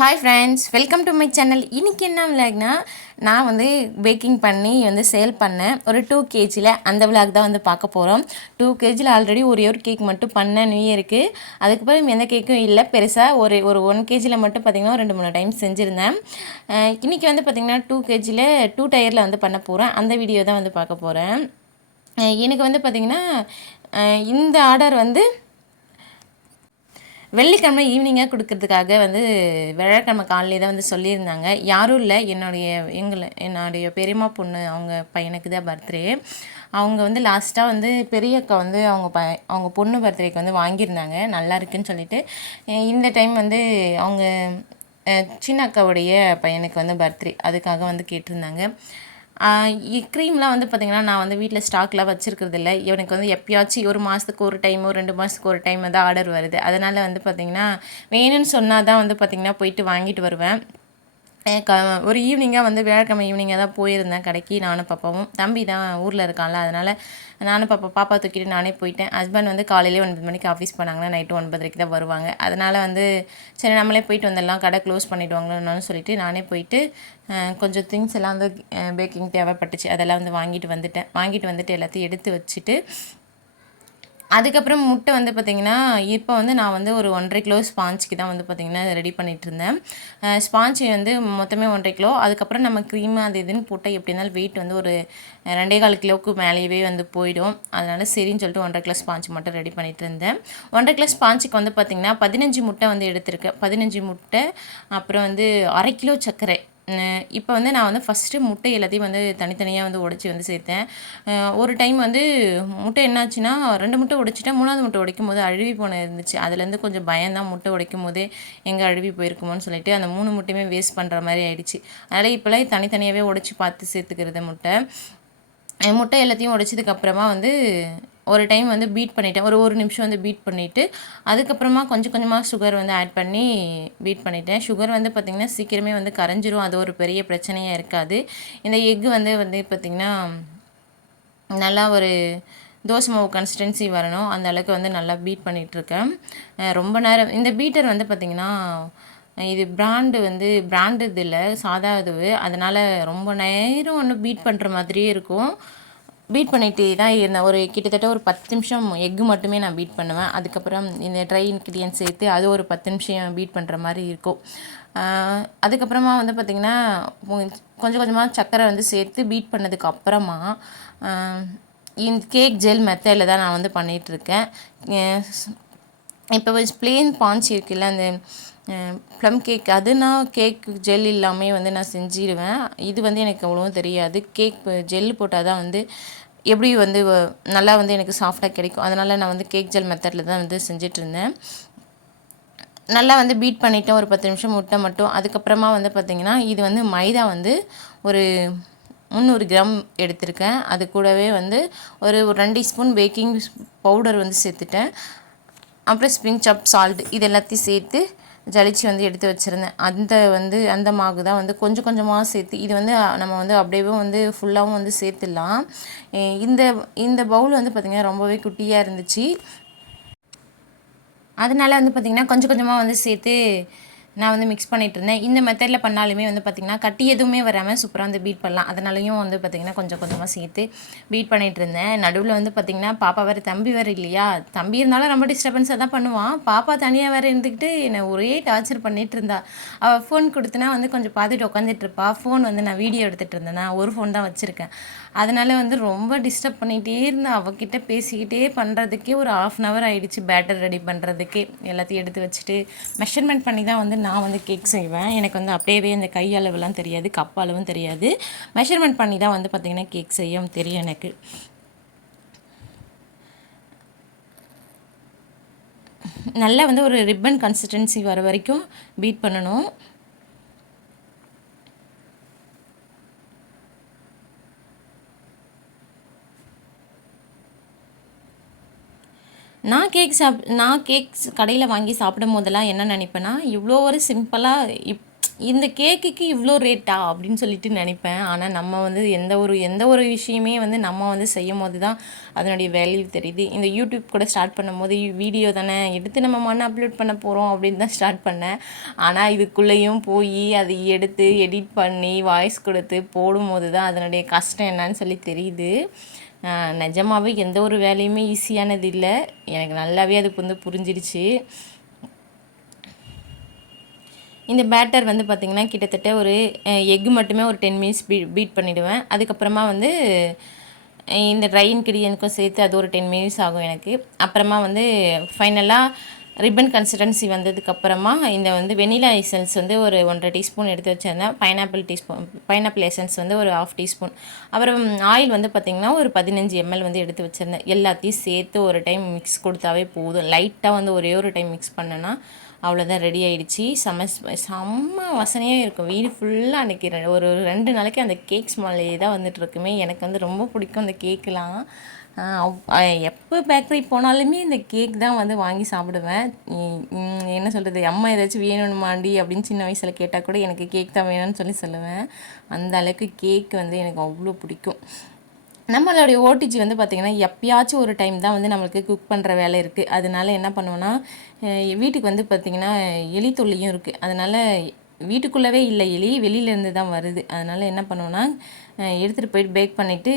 Hi friends, welcome to my channel. இன்றைக்கி என்ன விளாக்னா, நான் வந்து பேக்கிங் பண்ணி வந்து சேல் பண்ணேன் ஒரு 2 kgயில். அந்த விளாக் தான் வந்து பார்க்க போகிறோம். 2 kgயில் ஆல்ரெடி ஒரே ஒரு கேக் மட்டும் பண்ணேன் நியூ இயருக்கு. அதுக்கப்புறம் எந்த கேக்கும் இல்லை பெருசாக. ஒரு ஒரு 1 kgயில் மட்டும் பார்த்திங்கன்னா 2-3 டைம் செஞ்சுருந்தேன். இன்றைக்கி வந்து பார்த்திங்கன்னா 2 kgயில் 2 டயரில் வந்து பண்ண போகிறேன். அந்த வீடியோ தான் வந்து பார்க்க போகிறேன். எனக்கு வந்து பார்த்திங்கன்னா இந்த ஆர்டர் வந்து வெள்ளிக்கிழமை ஈவினிங்காக கொடுக்கறதுக்காக வந்து வியாழக்கிழமை காலையிலே தான் வந்து சொல்லியிருந்தாங்க. யாரும் இல்லை, என்னுடைய பெரியம்மா பொண்ணு அவங்க பையனுக்கு தான் பர்த்டே. அவங்க வந்து லாஸ்ட்டாக வந்து பெரிய அக்கா வந்து அவங்க பொண்ணு பர்த்டேக்கு வந்து வாங்கியிருந்தாங்க, நல்லா இருக்குன்னு சொல்லிட்டு. இந்த டைம் வந்து அவங்க சின்ன அக்காவுடைய பையனுக்கு வந்து பர்த்டே, அதுக்காக வந்து கேட்டிருந்தாங்க. க்ரீம்லாம் வந்து பார்த்திங்கன்னா நான் வந்து வீட்டில் ஸ்டாக்லாம் வச்சுருக்கிறது இல்லை. இவனுக்கு வந்து எப்போயாச்சும் ஒரு மாதத்துக்கு ஒரு டைமோ 2 மாதத்துக்கு ஒரு டைம் வந்து ஆர்டர் வருது. அதனால் வந்து பார்த்திங்கன்னா வேணும்னு சொன்னால் தான் வந்து பார்த்திங்கன்னா போயிட்டு வாங்கிட்டு வருவேன். ஒரு ஈவினிங்காக வந்து வியாழக்கிழமை ஈவினிங்காக தான் போயிருந்தேன் கடைக்கு. நானும் பாப்பாவும், தம்பி தான் ஊரில் இருக்கான்ல, அதனால் நானும் பாப்பா தூக்கிட்டு நானே போயிட்டேன். ஹஸ்பண்ட் வந்து காலையிலே 9 மணிக்கு ஆஃபீஸ் போனாங்கன்னா நைட்டு 9:30க்கு தான் வருவாங்க. அதனால் வந்து சரி நம்மளே போயிட்டு வந்துடலாம், கடை க்ளோஸ் பண்ணிவிடுவாங்களோன்னு சொல்லிட்டு நானே போயிட்டு கொஞ்சம் திங்ஸ் எல்லாம் வந்து பேக்கிங் தேவைப்பட்டுச்சு, அதெல்லாம் வந்து வாங்கிட்டு வந்துட்டு எல்லாத்தையும் எடுத்து வச்சுட்டு, அதுக்கப்புறம் முட்டை வந்து பார்த்திங்கன்னா இப்போ வந்து நான் வந்து ஒரு 1.5 கிலோ ஸ்பாஞ்சுக்கு தான் வந்து பார்த்திங்கன்னா ரெடி பண்ணிகிட்ருந்தேன். ஸ்பாஞ்சு வந்து மொத்தமே 1.5 கிலோ. அதுக்கப்புறம் நம்ம க்ரீம் அது இதுன்னு போட்டால் எப்படி இருந்தாலும் வெயிட் வந்து ஒரு 2.25 கிலோவுக்கு மேலேயே வந்து போயிடும். அதனால் சரின்னு சொல்லிட்டு 1.5 கிலோ ஸ்பாஞ்சு மட்டும் ரெடி பண்ணிகிட்டு இருந்தேன். 1.5 கிலோ ஸ்பாஞ்சுக்கு வந்து பார்த்திங்கன்னா 15 முட்டை வந்து எடுத்திருக்கேன். 15 முட்டை, அப்புறம் வந்து 1/2 கிலோ சர்க்கரை. இப்போ வந்து நான் வந்து ஃபஸ்ட்டு முட்டை எல்லாத்தையும் வந்து தனித்தனியாக வந்து உடைச்சி வந்து சேர்த்தேன். ஒரு டைம் வந்து முட்டை என்னாச்சுன்னா 2 முட்டை உடைச்சிட்டேன். 3வது முட்டை உடைக்கும் போது அழுவி இருந்துச்சு. அதுலேருந்து கொஞ்சம் பயம்தான், முட்டை உடைக்கும் போதே எங்கே அழுவி போயிருக்குமோன்னு சொல்லிட்டு அந்த 3 முட்டையுமே வேஸ்ட் பண்ணுற மாதிரி ஆயிடுச்சு. அதனால் இப்போலாம் தனித்தனியாகவே உடைச்சி பார்த்து சேர்த்துக்கிறது முட்டை எல்லாத்தையும் உடைச்சதுக்கப்புறமா வந்து ஒரு டைம் வந்து பீட் பண்ணிவிட்டேன். ஒரு நிமிஷம் வந்து பீட் பண்ணிவிட்டு அதுக்கப்புறமா கொஞ்சம் கொஞ்சமாக சுகர் வந்து ஆட் பண்ணி பீட் பண்ணிவிட்டேன். சுகர் வந்து பார்த்திங்கன்னா சீக்கிரமே வந்து கரைஞ்சிரும், அது ஒரு பெரிய பிரச்சனையாக இருக்காது. இந்த எக்கு வந்து பார்த்திங்கன்னா நல்லா ஒரு தோசை மாவு கன்சிஸ்டன்சி வரணும், அந்த அளவுக்கு வந்து நல்லா பீட் பண்ணிகிட்ருக்கேன். ரொம்ப நேரம் இந்த பீட்டர் வந்து பார்த்திங்கன்னா இது பிராண்டு இது இல்லை, சாதா இது. அதனால் ரொம்ப நேரம் ஒன்று பீட் பண்ணுற மாதிரியே இருக்கும். பீட் பண்ணிகிட்டே தான் இருந்தேன். கிட்டத்தட்ட ஒரு 10 நிமிஷம் எக்கு மட்டுமே நான் பீட் பண்ணுவேன். அதுக்கப்புறம் இந்த ட்ரை இன்க்ரீடியன்ட் சேர்த்து அது ஒரு 10 நிமிஷம் பீட் பண்ணுற மாதிரி இருக்கும். அதுக்கப்புறமா வந்து பார்த்திங்கன்னா கொஞ்சம் கொஞ்சமாக சர்க்கரை வந்து சேர்த்து பீட் பண்ணதுக்கு அப்புறமா இந்த கேக் ஜெல் மெத்தடில் தான் நான் வந்து பண்ணிகிட்ருக்கேன். இப்போ பிளெயின் பாஞ்ச் இருக்குல்ல, அந்த ப்ளம் கேக், அது நான் கேக் ஜெல் இல்லாமல் வந்து நான் செஞ்சிடுவேன். இது வந்து எனக்கு அவ்வளோவும் தெரியாது. கேக் ஜெல் போட்டால் தான் வந்து எப்படி வந்து நல்லா வந்து எனக்கு சாஃப்டாக கிடைக்கும். அதனால் நான் வந்து கேக் ஜெல் மெத்தடில் தான் வந்து செஞ்சிட்ருந்தேன். நல்லா வந்து பீட் பண்ணிவிட்டேன் ஒரு 10 நிமிஷம் முட்டை மட்டும். அதுக்கப்புறமா வந்து பார்த்திங்கன்னா இது வந்து மைதா வந்து ஒரு 300 கிராம் எடுத்திருக்கேன். அது கூடவே வந்து ஒரு 2 ஸ்பூன் பேக்கிங் பவுடர் வந்து சேர்த்துட்டேன். அப்புறம் ஸ்ப்ரிங் சாப் சால்ட், இது எல்லாத்தையும் சேர்த்து ஜலிச்சு வந்து எடுத்து வச்சுருந்தேன். அந்த மாவு தான் வந்து கொஞ்சம் கொஞ்சமாக சேர்த்து இது வந்து நம்ம வந்து அப்படியே வந்து ஃபுல்லாகவும் வந்து சேர்த்துடலாம். இந்த பவுல் வந்து பார்த்திங்கன்னா ரொம்பவே குட்டியாக இருந்துச்சு. அதனால் வந்து பார்த்திங்கன்னா கொஞ்சம் கொஞ்சமாக வந்து சேர்த்து நான் வந்து மிக்ஸ் பண்ணிகிட்ருந்தேன். இந்த மெத்தடில் பண்ணாலுமே வந்து பார்த்திங்கன்னா கட்டி எதுவுமே வராமல் சூப்பராக வந்து பீட் பண்ணலாம். அதனாலையும் வந்து பார்த்திங்கன்னா கொஞ்சம் கொஞ்சமாக சேர்த்து பீட் பண்ணிகிட்ருந்தேன். நடுவில் வந்து பார்த்திங்கன்னா பாப்பா வேறு, தம்பி வேறு இல்லையா, தம்பி இருந்தாலும் ரொம்ப டிஸ்டர்பன்ஸாக தான் பண்ணுவான். பாப்பா தனியாக வேறு இருந்துக்கிட்டு என்னை ஒரே டார்ச்சர் பண்ணிகிட்டு இருந்தா. அவள் ஃபோன் கொடுத்தனா வந்து கொஞ்சம் பார்த்துட்டு உட்காந்துட்ருப்பா. ஃபோன் வந்து நான் வீடியோ எடுத்துகிட்டு இருந்தேன், நான் ஒரு ஃபோன் தான் வச்சுருக்கேன். அதனால் வந்து ரொம்ப டிஸ்டர்ப் பண்ணிகிட்டே இருந்தேன். அவகிட்ட பேசிக்கிட்டே பண்ணுறதுக்கே ஒரு 1/2 hour ஆகிடுச்சு. பேட்டர் ரெடி பண்ணுறதுக்கே எல்லாத்தையும் எடுத்து வச்சுட்டு மெஷர்மெண்ட் பண்ணி தான் வந்து நான் வந்து கேக் செய்வேன். எனக்கு வந்து அப்படியே இந்த கை அளவுலாம் தெரியாது, கப் அளவும் தெரியாது. மெஷர்மெண்ட் பண்ணி தான் வந்து பார்த்திங்கன்னா கேக் செய்ய தெரியும் எனக்கு. நல்லா வந்து ஒரு ரிப்பன் கன்சிஸ்டன்சி வர வரைக்கும் பீட் பண்ணணும். நான் கேக்ஸ் கடையில் வாங்கி சாப்பிடும் போதெல்லாம் என்ன நினைப்பேன்னா, இவ்வளோ ஒரு சிம்பிளாக இந்த கேக்குக்கு இவ்வளோ ரேட்டா அப்படின்னு சொல்லிட்டு நினைப்பேன். ஆனால் நம்ம வந்து எந்த ஒரு விஷயமே வந்து நம்ம வந்து செய்யும் போது தான் அதனுடைய வேல்யூ தெரியுது. இந்த யூடியூப் கூட ஸ்டார்ட் பண்ணும்போது வீடியோ தானே எடுத்து நம்ம அப்லோட் பண்ண போகிறோம் அப்படின்னு தான் ஸ்டார்ட் பண்ணேன். ஆனால் இதுக்குள்ளேயும் போய் அதை எடுத்து எடிட் பண்ணி வாய்ஸ் கொடுத்து போடும்போது தான் அதனுடைய கஷ்டம் என்னன்னு சொல்லி தெரியுது. நிஜமாகவே எந்த ஒரு வேலையுமே ஈஸியானது இல்லை. எனக்கு நல்லாவே அது வந்து புரிஞ்சிடுச்சு. இந்த பேட்டர் வந்து பார்த்திங்கன்னா கிட்டத்தட்ட ஒரு எக்கு மட்டுமே ஒரு 10 மினிட்ஸ் பீட் பண்ணிவிடுவேன். அதுக்கப்புறமா வந்து இந்த ட்ரை இன்க்ரீடியன்ட்க்கும் சேர்த்து அது ஒரு 10 மினிட்ஸ் ஆகும் எனக்கு. அப்புறமா வந்து ஃபைனலாக ரிப்பன் கன்சிஸ்டன்சி வந்ததுக்கப்புறமா இந்த வந்து வெனிலா எசன்ஸ் வந்து ஒரு 1.5 டீஸ்பூன் எடுத்து வச்சுருந்தேன். பைனாப்பிள் எசன்ஸ் வந்து ஒரு 1/2 டீஸ்பூன். அப்புறம் ஆயில் வந்து பார்த்திங்கன்னா ஒரு 15 ml வந்து எடுத்து வச்சுருந்தேன். எல்லாத்தையும் சேர்த்து ஒரு டைம் மிக்ஸ் கொடுத்தாவே போதும். லைட்டாக வந்து ஒரே ஒரு டைம் மிக்ஸ் பண்ணேன்னா அவ்வளோதான், ரெடி ஆகிடுச்சி. செம்ம வாசனையாக இருக்கும். வீடு ஃபுல்லாக அன்றைக்கி ஒரு 2 நாளைக்கு அந்த கேக் ஸ்மெல்லே தான் வந்துட்டுருக்குமே. எனக்கு வந்து ரொம்ப பிடிக்கும் அந்த கேக்கெலாம். எப்போ பேக்கரி போனாலுமே இந்த கேக் தான் வந்து வாங்கி சாப்பிடுவேன். என்ன சொல்கிறது, அம்மா ஏதாச்சும் வேணுமாண்டி அப்படின்னு சின்ன வயசில் கேட்டால் கூட எனக்கு கேக் தான் வேணும்னு சொல்லுவேன். அந்த அளவுக்கு கேக் வந்து எனக்கு அவ்வளோ பிடிக்கும். நம்மளுடைய ஓடிஜி வந்து பார்த்திங்கன்னா எப்பயாச்சும் ஒரு டைம் தான் வந்து நம்மளுக்கு குக் பண்ணுற வேலை இருக்குது. அதனால என்ன பண்ணுவேன்னா, வீட்டுக்கு வந்து பார்த்திங்கன்னா எலி தொல்லையும் இருக்குது. அதனால் வீட்டுக்குள்ளவே இல்லை எலி, வெளியிலேருந்து தான் வருது. அதனால் என்ன பண்ணுவேன்னா, எடுத்துகிட்டு போயிட்டு பேக் பண்ணிவிட்டு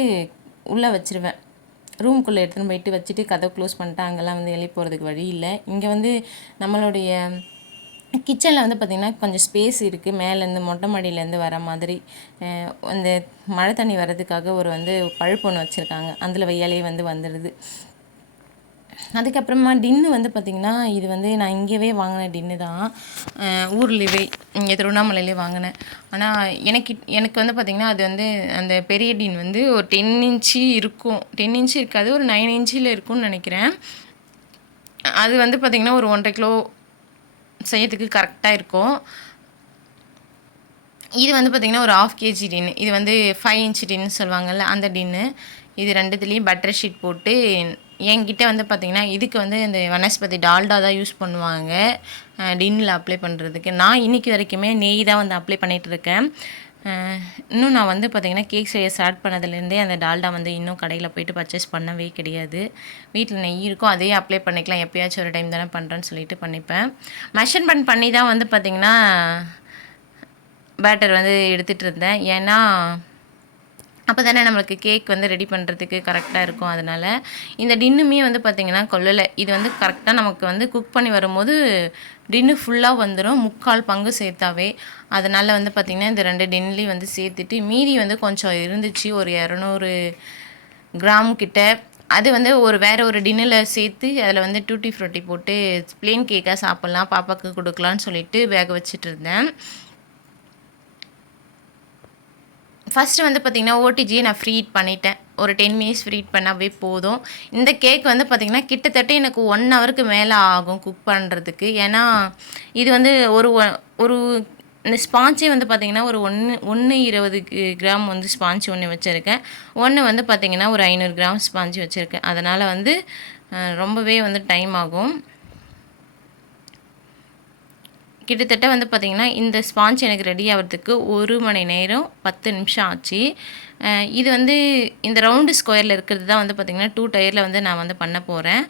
உள்ளே வச்சுருவேன். ரூம்குள்ளே எடுத்துகிட்டு போயிட்டு வச்சுட்டு கதவை க்ளோஸ் பண்ணிட்டு அங்கெல்லாம் வந்து எலி போகிறதுக்கு வழி இல்லை. இங்கே வந்து நம்மளுடைய கிச்சனில் வந்து பார்த்திங்கன்னா கொஞ்சம் ஸ்பேஸ் இருக்குது. மேலேருந்து மொட்டை மாடியிலேருந்து வர மாதிரி அந்த மழை தண்ணி வர்றதுக்காக ஒரு வந்து பழுப்பு ஒன்று வச்சுருக்காங்க. அதில் வெய்யாலே வந்து வந்துடுது. அதுக்கப்புறமா டின்னு வந்து பார்த்திங்கன்னா இது வந்து நான் இங்கேவே வாங்கின டின்னு தான். ஊர்லேயே இங்கே திருவண்ணாமலையிலே வாங்கினேன். ஆனால் எனக்கு வந்து பார்த்திங்கன்னா அது வந்து அந்த பெரிய டின் வந்து ஒரு 10 இன்ச்சு இருக்கும். 10 இன்ச்சு இருக்காது, ஒரு 9 இன்ச்சில் இருக்கும்னு நினைக்கிறேன். அது வந்து பார்த்திங்கன்னா ஒரு 1.5 கிலோ செய்யறதுக்கு கரெக்டாக இருக்கும். இது வந்து பார்த்திங்கன்னா ஒரு 1/2 kg டின்னு. இது வந்து 5 இன்ச் டின்னு சொல்லுவாங்கள்ல, அந்த டின்னு. இது ரெண்டுத்துலேயும் பட்டர் ஷீட் போட்டு என்கிட்ட வந்து பார்த்திங்கன்னா இதுக்கு வந்து இந்த வனஸ்பதி டால்டா தான் யூஸ் பண்ணுவாங்க டின்னில் அப்ளை பண்ணுறதுக்கு. நான் இன்றைக்கி வரைக்குமே நெய் தான் வந்து அப்ளை பண்ணிகிட்ருக்கேன். இன்னும் நான் வந்து பார்த்திங்கன்னா கேக் செய்ய ஸ்டார்ட் பண்ணதுலேருந்தே அந்த டால்டா வந்து இன்னும் கடையில் போய்ட்டு பர்ச்சேஸ் பண்ணவே கிடையாது. வீட்டில் நெய் இருக்கும், அதையே அப்ளை பண்ணிக்கலாம், எப்போயாச்சும் ஒரு டைம் தானே பண்ணுறேன்னு சொல்லிட்டு பண்ணிப்பேன். மெஷர்மெண்ட் பண்ணி தான் வந்து பார்த்திங்கன்னா பேட்டர் வந்து எடுத்துகிட்டு இருந்தேன். ஏன்னா அப்போ தானே நம்மளுக்கு கேக் வந்து ரெடி பண்ணுறதுக்கு கரெக்டாக இருக்கும். அதனால் இந்த டின்னுமே வந்து பார்த்திங்கன்னா கொள்ளலை. இது வந்து கரெக்டாக நமக்கு வந்து குக் பண்ணி வரும்போது டின்னு ஃபுல்லாக வந்துடும், 3/4 பங்கு சேர்த்தாவே. அதனால் வந்து பார்த்திங்கன்னா இந்த 2 டின்லேயும் வந்து சேர்த்துட்டு மீதி வந்து கொஞ்சம் இருந்துச்சு, ஒரு 200 கிராம் கிட்ட. அது வந்து வேறு ஒரு டின்னில் சேர்த்து அதில் வந்து டூட்டி ஃப்ரூட்டி போட்டு ப்ளெயின் கேக்காக சாப்பிட்லாம், பாப்பாவுக்கு கொடுக்கலான்னு சொல்லிட்டு வேக வச்சுட்டு இருந்தேன். ஃபஸ்ட்டு வந்து பார்த்திங்கன்னா ஓடிஜியை நான் ஃப்ரீ ஹீட் பண்ணிட்டேன். ஒரு 10 மினிட்ஸ் ஃப்ரீ ஹீட் பண்ணாவே போதும். இந்த கேக் வந்து பார்த்திங்கன்னா கிட்டத்தட்ட எனக்கு 1 ஹவருக்கு மேலே ஆகும் குக் பண்ணுறதுக்கு. ஏன்னா இது வந்து ஒரு இந்த ஸ்பாஞ்சே வந்து பார்த்திங்கன்னா ஒரு 120 கிராம் வந்து ஸ்பாஞ்சு ஒன்று வச்சுருக்கேன். ஒன்று வந்து பார்த்திங்கன்னா ஒரு 500 கிராம் ஸ்பாஞ்சு வச்சுருக்கேன். அதனால் வந்து ரொம்பவே வந்து டைம் ஆகும். கிட்டத்தட்ட வந்து பார்த்திங்கன்னா இந்த ஸ்பாஞ்ச் எனக்கு ரெடி ஆகிறதுக்கு 1 மணி நேரம் 10 நிமிஷம் ஆச்சு. இது வந்து இந்த ரவுண்டு ஸ்கொயரில் இருக்கிறது தான் வந்து பார்த்திங்கன்னா 2 டயரில் வந்து நான் வந்து பண்ண போகிறேன்.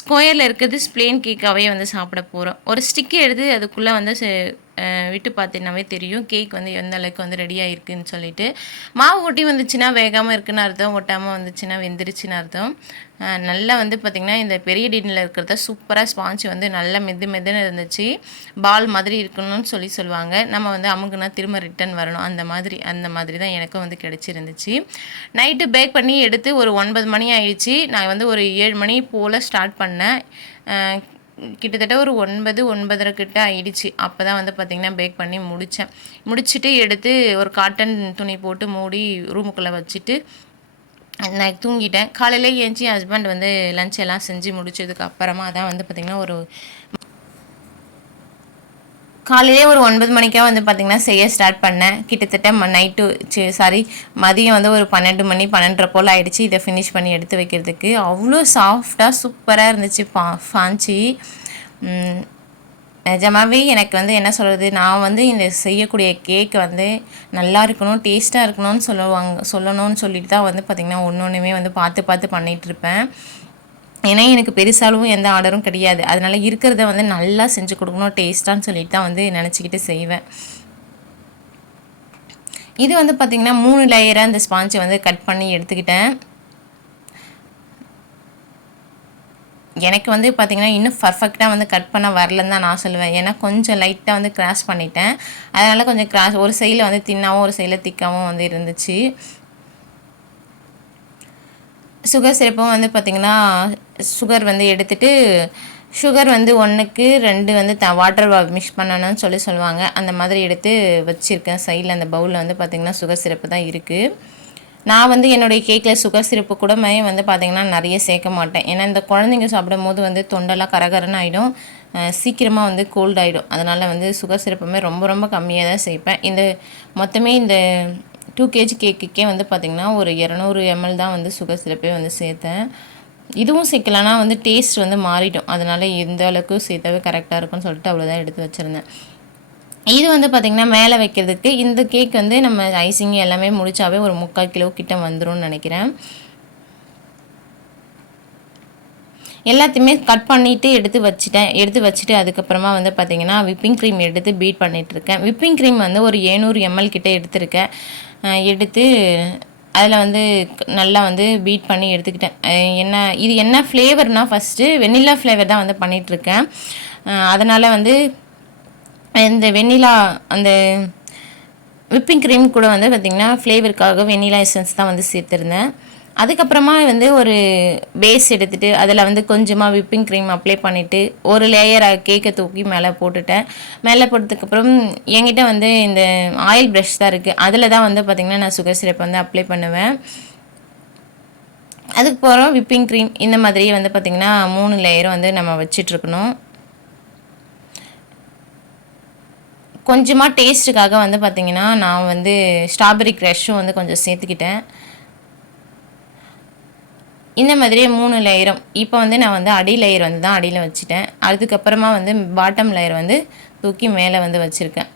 ஸ்கொயரில் இருக்கிறது ப்ளெயின் கேக்காகவே வந்து சாப்பிட போகிறோம். ஒரு ஸ்டிக்கு எடுத்து அதுக்குள்ளே வந்து விட்டு பார்த்தீங்கன்னாவே தெரியும் கேக் வந்து எந்த அளவுக்கு வந்து ரெடி ஆகிருக்குன்னு சொல்லிட்டு. மாவு ஒட்டி வந்துச்சுன்னா வேகாமல் இருக்குன்னு அர்த்தம், ஒட்டாமல் வந்துச்சுன்னா வெந்துருச்சுன்னு அர்த்தம். நல்லா வந்து பார்த்திங்கன்னா இந்த பெரிய டின்னில் இருக்கிறத சூப்பராக ஸ்பாஞ்சு வந்து நல்லா மெதுன்னு இருந்துச்சு. பால் மாதிரி இருக்கணும்னு சொல்லுவாங்க. நம்ம வந்து அமுக்குனா திரும்ப ரிட்டன் வரணும், அந்த மாதிரி தான் எனக்கும் வந்து கிடச்சிருந்துச்சு. நைட்டு பேக் பண்ணி எடுத்து ஒரு 9 மணி ஆயிடுச்சு. நான் வந்து ஒரு 7 மணி போல் ஸ்டார்ட் பண்ணேன். கிட்டத்தட்ட ஒரு 9-9:30 கிட்ட ஆயிடுச்சு. அப்போ தான் வந்து பார்த்திங்கன்னா பேக் பண்ணி முடிச்சுட்டு எடுத்து ஒரு காட்டன் துணி போட்டு மூடி ரூமுக்குள்ளே வச்சுட்டு நான் தூங்கிட்டேன். காலையில் ஏஞ்சி ஹஸ்பண்ட் வந்து லஞ்ச் எல்லாம் செஞ்சு முடிச்சதுக்கு அப்புறமா தான் வந்து பார்த்திங்கன்னா காலையிலே ஒரு 9 மணிக்காக வந்து பார்த்திங்கன்னா செய்ய ஸ்டார்ட் பண்ணேன். கிட்டத்தட்ட மதியம் வந்து ஒரு 12 மணி 12:30 போல் ஆகிடுச்சு இதை ஃபினிஷ் பண்ணி எடுத்து வைக்கிறதுக்கு. அவ்வளோ சாஃப்டாக சூப்பராக இருந்துச்சு ஸ்பாஞ்சி. நிஜமாவே எனக்கு வந்து என்ன சொல்கிறது, நான் வந்து இந்த செய்யக்கூடிய கேக் வந்து நல்லா இருக்கணும், டேஸ்ட்டாக இருக்கணும்னு சொல்லணும்னு சொல்லிட்டு தான் வந்து பார்த்திங்கன்னா ஒன்று ஒன்றுமே வந்து பார்த்து பார்த்து பண்ணிகிட்ருப்பேன். ஏன்னா எனக்கு பெருசாலும் எந்த ஆர்டரும் கிடையாது. அதனால் இருக்கிறத வந்து நல்லா செஞ்சு கொடுக்கணும் டேஸ்ட்டான்னு சொல்லிட்டு தான் வந்து நினச்சிக்கிட்டு செய்வேன். இது வந்து பார்த்திங்கன்னா 3 லேயராக இந்த ஸ்பாஞ்சை வந்து கட் பண்ணி எடுத்துக்கிட்டேன். எனக்கு வந்து பார்த்திங்கன்னா இன்னும் பர்ஃபெக்டாக வந்து கட் பண்ண வரலன்னு தான் நான் சொல்லுவேன். ஏன்னா கொஞ்சம் லைட்டாக வந்து கிராஸ் பண்ணிட்டேன். அதனால் கொஞ்சம் கிராஸ் ஒரு சைடில் வந்து தின்னாகவும் ஒரு சைடில் திக்காகவும் வந்து இருந்துச்சு. சுகர் சிரப்பும் வந்து பார்த்திங்கன்னா சுகர் வந்து எடுத்துகிட்டு சுகர் வந்து 1க்கு 2 வந்து வாட்டர் மிக்ஸ் பண்ணணும்னு சொல்லுவாங்க. அந்த மாதிரி எடுத்து வச்சுருக்கேன் சைடில். அந்த பவுலில் வந்து பார்த்திங்கன்னா சுகர் சிரப்பு தான் இருக்குது. நான் வந்து என்னுடைய கேக்கில் சுகர் சிரப்பு கூட வந்து பார்த்திங்கன்னா நிறைய சேர்க்க மாட்டேன். ஏன்னா இந்த குழந்தைங்க சாப்பிடும் போது வந்து தொண்டெல்லாம் கரகரன்னு ஆகிடும், சீக்கிரமாக வந்து கோல்ட் ஆகிடும். அதனால் வந்து சுகர் சிரப்புமே ரொம்ப ரொம்ப கம்மியாக தான் சேர்ப்பேன். இந்த மொத்தமே இந்த 2 kg கேக்குக்கே வந்து பார்த்திங்கன்னா ஒரு 200 ml தான் வந்து சுகர் சிரப்பே வந்து சேர்த்தேன். இதுவும் சேர்க்கலன்னா வந்து டேஸ்ட் வந்து மாறிடும். அதனால் எந்த அளவுக்கு சேர்த்தாவே கரெக்டாக இருக்கும்னு சொல்லிட்டு அவ்வளோதான் எடுத்து வச்சுருந்தேன். இது வந்து பார்த்திங்கன்னா மேலே வைக்கிறதுக்கு இந்த கேக் வந்து நம்ம ஐசிங் எல்லாமே முடிச்சாவே ஒரு 3/4 கிலோ கிட்ட வந்துடும் நினைக்கிறேன். எல்லாத்தையுமே கட் பண்ணிவிட்டு எடுத்து வச்சுட்டு அதுக்கப்புறமா வந்து பார்த்திங்கன்னா விப்பிங் க்ரீம் எடுத்து பீட் பண்ணிகிட்ருக்கேன். விப்பிங் க்ரீம் வந்து ஒரு 700 ml கிட்ட எடுத்துருக்கேன். எடுத்து அதில் வந்து நல்லா வந்து பீட் பண்ணி எடுத்துக்கிட்டேன். இது என்ன ஃப்ளேவர்னால் ஃபஸ்ட்டு வெண்ணிலா ஃப்ளேவர் தான் வந்து பண்ணிகிட்ருக்கேன். அதனால் வந்து இந்த வெண்ணிலா அந்த விப்பிங் க்ரீம் கூட வந்து பார்த்திங்கன்னா ஃப்ளேவருக்காக வெண்ணிலா எசன்ஸ் தான் வந்து சேர்த்துருந்தேன். அதுக்கப்புறமா வந்து ஒரு பேஸ் எடுத்துகிட்டு அதில் வந்து கொஞ்சமாக விப்பிங் க்ரீம் அப்ளை பண்ணிவிட்டு ஒரு லேயர் கேக்கை தூக்கி மேலே போட்டுட்டேன். மேலே போட்டதுக்கப்புறம் என்கிட்ட வந்து இந்த ஆயில் ப்ரஷ் தான் இருக்குது. அதில் தான் வந்து பார்த்திங்கன்னா நான் சுகர் சிரப் வந்து அப்ளை பண்ணுவேன். அதுக்கப்புறம் விப்பிங் க்ரீம் இந்த மாதிரியே வந்து பார்த்திங்கன்னா 3 லேயரும் வந்து நம்ம வச்சிட்ருக்கணும். கொஞ்சமாக டேஸ்ட்டுக்காக வந்து பார்த்திங்கன்னா நான் வந்து ஸ்ட்ராபெரி க்ரஷும் வந்து கொஞ்சம் சேர்த்துக்கிட்டேன். இந்த மாதிரியே 3 லேயரும் இப்போ வந்து நான் வந்து அடி லேயர் வந்து தான் அடியில் வச்சுட்டேன். அதுக்கப்புறமா வந்து பாட்டம் லேயர் வந்து தூக்கி மேலே வந்து வச்சுருக்கேன்.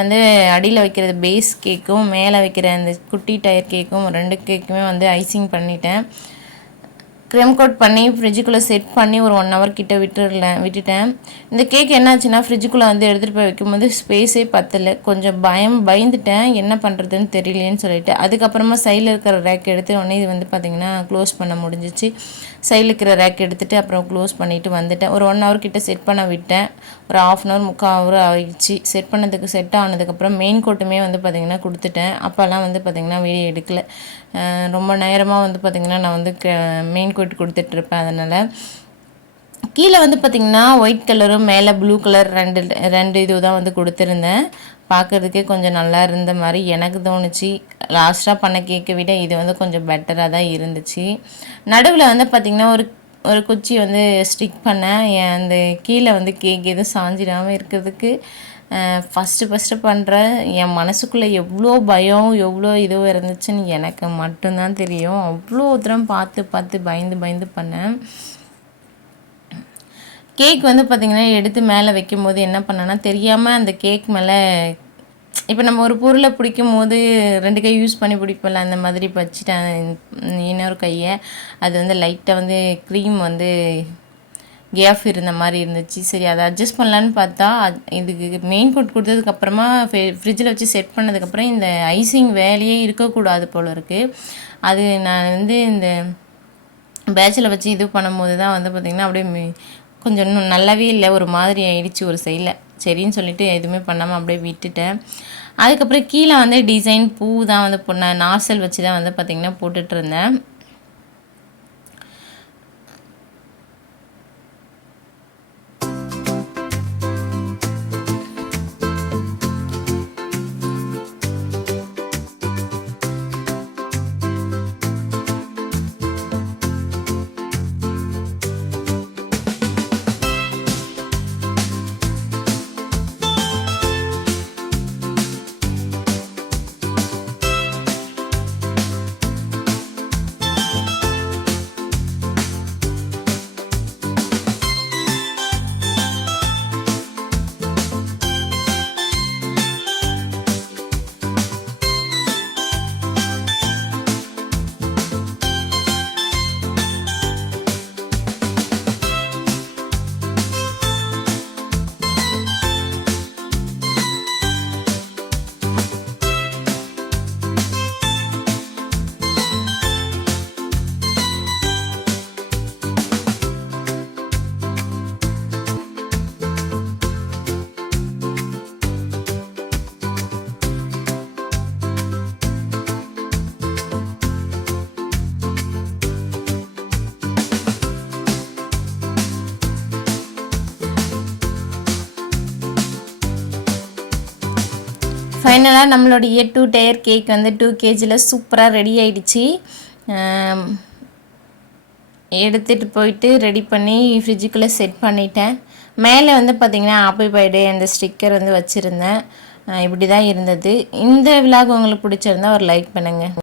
வந்து அடியில் வைக்கிறது பேஸ் கேக்கும் மேலே வைக்கிற அந்த குட்டி டயர் கேக்கும் 2 கேக்குமே வந்து ஐசிங் பண்ணிட்டேன். க்ரீம் கோட் பண்ணி ஃப்ரிட்ஜுக்குள்ளே செட் பண்ணி ஒரு 1 hour கிட்ட விட்டுட்டேன். இந்த கேக் என்னாச்சுன்னா ஃப்ரிட்ஜுக்குள்ளே வந்து எடுத்துகிட்டு போய் வைக்கும்போது ஸ்பேஸே பத்தலை. கொஞ்சம் பயந்துட்டேன், என்ன பண்ணுறதுன்னு தெரியலேன்னு சொல்லிட்டு. அதுக்கப்புறமா சைடில் இருக்கிற ரேக் எடுத்து உடனே இது வந்து பார்த்திங்கன்னா க்ளோஸ் பண்ண முடிஞ்சிச்சு. சைடில் இருக்கிற ரேக் எடுத்துகிட்டு அப்புறம் க்ளோஸ் பண்ணிவிட்டு வந்துட்டேன். ஒரு 1 hour கிட்ட செட் பண்ண விட்டேன். ஒரு 1/2 hour 3/4 hour ஆகிடுச்சு. செட் ஆனதுக்கப்புறம் மெயின் கோட்டுமே வந்து பார்த்திங்கன்னா கொடுத்துட்டேன். அப்போல்லாம் வந்து பார்த்திங்கன்னா வீடியோ எடுக்கலை. ரொம்ப நேரமாக வந்து பார்த்திங்கன்னா நான் வந்து மெயின் கோட் கொடுத்துட்ருப்பேன். அதனால் கீழே வந்து பார்த்திங்கன்னா ஒயிட் கலரும் மேலே ப்ளூ கலர் ரெண்டு இது தான் வந்து கொடுத்துருந்தேன். பார்க்குறதுக்கே கொஞ்சம் நல்லா இருந்த மாதிரி எனக்கு தோணுச்சு. லாஸ்ட்டாக பண்ண கேக்கை விட இது வந்து கொஞ்சம் பெட்டராக தான் இருந்துச்சு. நடுவில் வந்து பார்த்திங்கன்னா ஒரு குச்சி வந்து ஸ்டிக் பண்ணேன். அந்த கீழே வந்து கேக் எதுவும் சாஞ்சிடாமல் இருக்கிறதுக்கு. ஃபஸ்ட்டு பண்ணுறேன். என் மனசுக்குள்ளே எவ்வளோ பயம் எவ்வளோ இதுவும் இருந்துச்சுன்னு எனக்கு மட்டும்தான் தெரியும். அவ்வளோ தூரம் பார்த்து பயந்து பண்ணேன். கேக் வந்து பார்த்திங்கன்னா எடுத்து மேலே வைக்கும்போது என்ன பண்ணேன்னா தெரியாமல் அந்த கேக் மேலே இப்போ நம்ம ஒரு பொருளை பிடிக்கும் போது 2 கை யூஸ் பண்ணி பிடிப்போம்ல, அந்த மாதிரி வச்சுட்டேன் இன்னொரு கையை. அது வந்து லைட்டாக வந்து க்ரீம் வந்து கேஃப் இருந்த மாதிரி இருந்துச்சு. சரி அதை அட்ஜஸ்ட் பண்ணலான்னு பார்த்தா இதுக்கு மெயின் கோட் கொடுத்ததுக்கப்புறமா ஃப்ரிட்ஜில் வச்சு செட் பண்ணதுக்கப்புறம் இந்த ஐசிங் வேலையே இருக்கக்கூடாது போல் இருக்குது. அது நான் வந்து இந்த பேட்சில் வச்சு இது பண்ணும்போது தான் வந்து பார்த்திங்கன்னா அப்படியே கொஞ்சம் இன்னும் நல்லாவே இல்லை, ஒரு மாதிரி ஆயிடுச்சு ஒரு சைடில். சரின்னு சொல்லிவிட்டு எதுவுமே பண்ணாமல் அப்படியே விட்டுட்டேன். அதுக்கப்புறம் கீழே வந்து டிசைன் பூ தான் வந்து நார்சல் வச்சு தான் வந்து பார்த்திங்கன்னா போட்டுட்ருந்தேன். ஃபைனலாக நம்மளுடைய 2 டயர் கேக் வந்து 2 kgயில் சூப்பராக ரெடி ஆகிடுச்சு. எடுத்துகிட்டு போயிட்டு ரெடி பண்ணி ஃப்ரிட்ஜுக்குள்ளே செட் பண்ணிட்டேன். மேலே வந்து பார்த்திங்கன்னா ஹாப்பி பர்த்டே அந்த ஸ்டிக்கர் வந்து வச்சுருந்தேன். இப்படி தான் இருந்தது. இந்த விலாக் உங்களுக்கு பிடிச்சிருந்தா ஒரு லைக் பண்ணுங்கள்.